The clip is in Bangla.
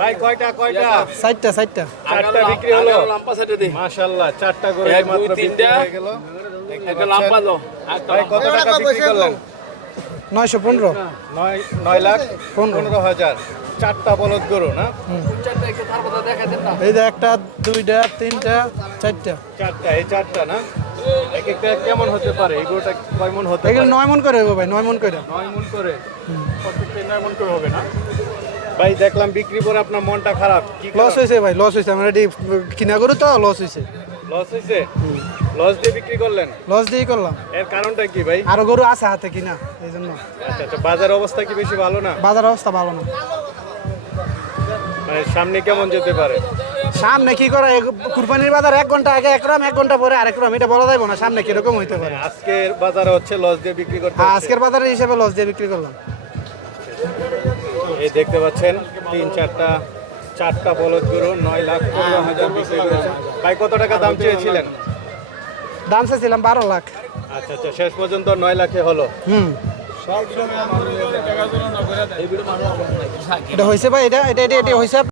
ভাই কয়টা চারটা চারটা চারটা বিক্রি হলো মাশাআল্লাহ চারটা করে মাত্র বিক্রি হয়ে গেল ভাই কত টাকা বিক্রি করলেন 915 9 লাখ 15,000 চারটা বলদ গরু না এই যে একটা দুইটা তিনটা চারটা চারটা এই চারটা না এক একটা কেমন হতে পারে এই গরুটা কয় মন হতে এগুলো পারে 9 মন করে হবে ভাই 9 মন করে 9 মন করে প্রত্যেকটা 9 মন করে হবে না ভাই দেখলাম বিক্রি করে আপনার মনটা খারাপ কি লস হয়েছে ভাই লস হয়েছে আমরা এটি কিনা গরু তো লস হয়েছে লস হয়েছে লস দিয়ে বিক্রি করলেন লস দিয়ে করলাম এর কারণটা কি ভাই আরো গরু আছে হাতে কিনা এই জন্য আচ্ছা আচ্ছা বাজার অবস্থা কি বেশি ভালো না বাজার অবস্থা ভালো না মানে সামনে কেমন যেতে পারে সামনে কি করে কুরবানির বাজার 1 ঘন্টা আগে একরকম 1 ঘন্টা পরে আরেক রকম এটা বলা যাবে না সামনে কিরকম হইতে পারে আজকের বাজারে হচ্ছে লস দিয়ে বিক্রি করতে আজকের বাজারের হিসাবে লস দিয়ে বিক্রি করলাম এই দেখতে পাচ্ছেন চারটা বলদ গরু 9,15,000 বিক্রি করেছেন ভাই কত টাকা দাম চেয়েছিলেন দাম চাইছিলাম 12 লাখ আচ্ছা আচ্ছা শেষ পর্যন্ত 9 লাখে হলো এটা হয়েছে ভাই এটা হয়েছে